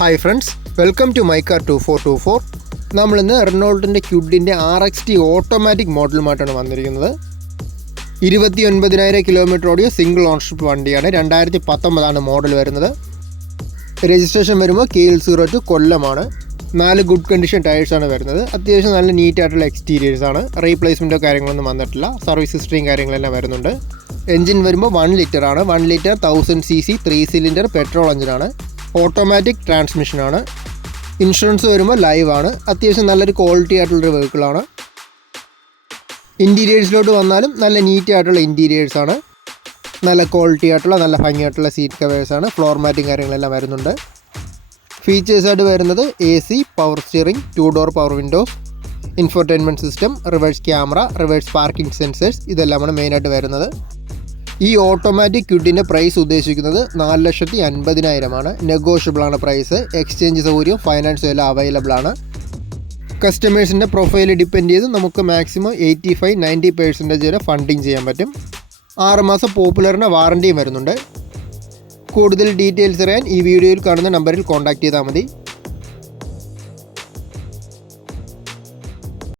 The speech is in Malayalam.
Hi friends, welcome to my car 2424. നമ്മളിന്ന് റെനോൾട്ടിൻ്റെ ക്യുഡിൻ്റെ RXT ഓട്ടോമാറ്റിക് മോഡലുമായിട്ടാണ് വന്നിരിക്കുന്നത്. 29,000 കിലോമീറ്റർ ഓടിയ സിംഗിൾ ഓൺഷിപ്പ് വണ്ടിയാണ്. 2019 മോഡൽ വരുന്നത്. രജിസ്ട്രേഷൻ വരുമ്പോൾ KL02 കൊല്ലമാണ്. 4 ഗുഡ് കണ്ടീഷൻ ടയേഴ്സാണ് വരുന്നത്. അത്യാവശ്യം നല്ല നീറ്റായിട്ടുള്ള എക്സ്റ്റീരിയേഴ്സാണ്. റീപ്ലേസ്മെൻറ്റോ കാര്യങ്ങളൊന്നും വന്നിട്ടില്ല. സർവീസ് ഹിസ്റ്ററിയും കാര്യങ്ങളെല്ലാം വരുന്നുണ്ട്. എൻജിൻ വരുമ്പോൾ 1 ലിറ്ററാണ്. 1 ലിറ്റർ 1000cc 3 സിലിണ്ടർ പെട്രോൾ എഞ്ചിനാണ്. ഓട്ടോമാറ്റിക് ട്രാൻസ്മിഷനാണ്. ഇൻഷുറൻസ് വരുമ്പോൾ ലൈവ് ആണ്. അത്യാവശ്യം നല്ലൊരു ക്വാളിറ്റി ആയിട്ടുള്ളൊരു വെഹിക്കിളാണ്. ഇൻറ്റീരിയേഴ്സിലോട്ട് വന്നാലും നല്ല നീറ്റ് ആയിട്ടുള്ള ഇൻറ്റീരിയേഴ്സാണ്. നല്ല ക്വാളിറ്റി ആയിട്ടുള്ള നല്ല ഭംഗിയായിട്ടുള്ള സീറ്റ് കവേഴ്സാണ്. ഫ്ലോർ മാറ്റും കാര്യങ്ങളെല്ലാം വരുന്നുണ്ട്. ഫീച്ചേഴ്സായിട്ട് വരുന്നത് AC, power steering, 2 door power Windows, infotainment system, reverse camera, reverse parking sensors, ഇതെല്ലാമാണ് മെയിനായിട്ട് വരുന്നത്. ഈ ഓട്ടോമാറ്റിക് ക്യുഡിൻ്റെ പ്രൈസ് ഉദ്ദേശിക്കുന്നത് 4,50,000 നെഗോഷ്യബിളാണ് പ്രൈസ്. എക്സ്ചേഞ്ച് സൗകര്യം, ഫൈനാൻസും എല്ലാം അവൈലബിൾ ആണ്. കസ്റ്റമേഴ്സിൻ്റെ പ്രൊഫൈൽ ഡിപ്പെൻഡ് ചെയ്ത് നമുക്ക് മാക്സിമം 85-90% വരെ ഫണ്ടിങ് ചെയ്യാൻ പറ്റും. 6 മാസം പോപ്പുലറിൻ്റെ വാറണ്ടിയും വരുന്നുണ്ട്. കൂടുതൽ ഡീറ്റെയിൽസ് അറിയാൻ ഈ വീഡിയോയിൽ കാണുന്ന നമ്പറിൽ കോൺടാക്റ്റ് ചെയ്താൽ മതി.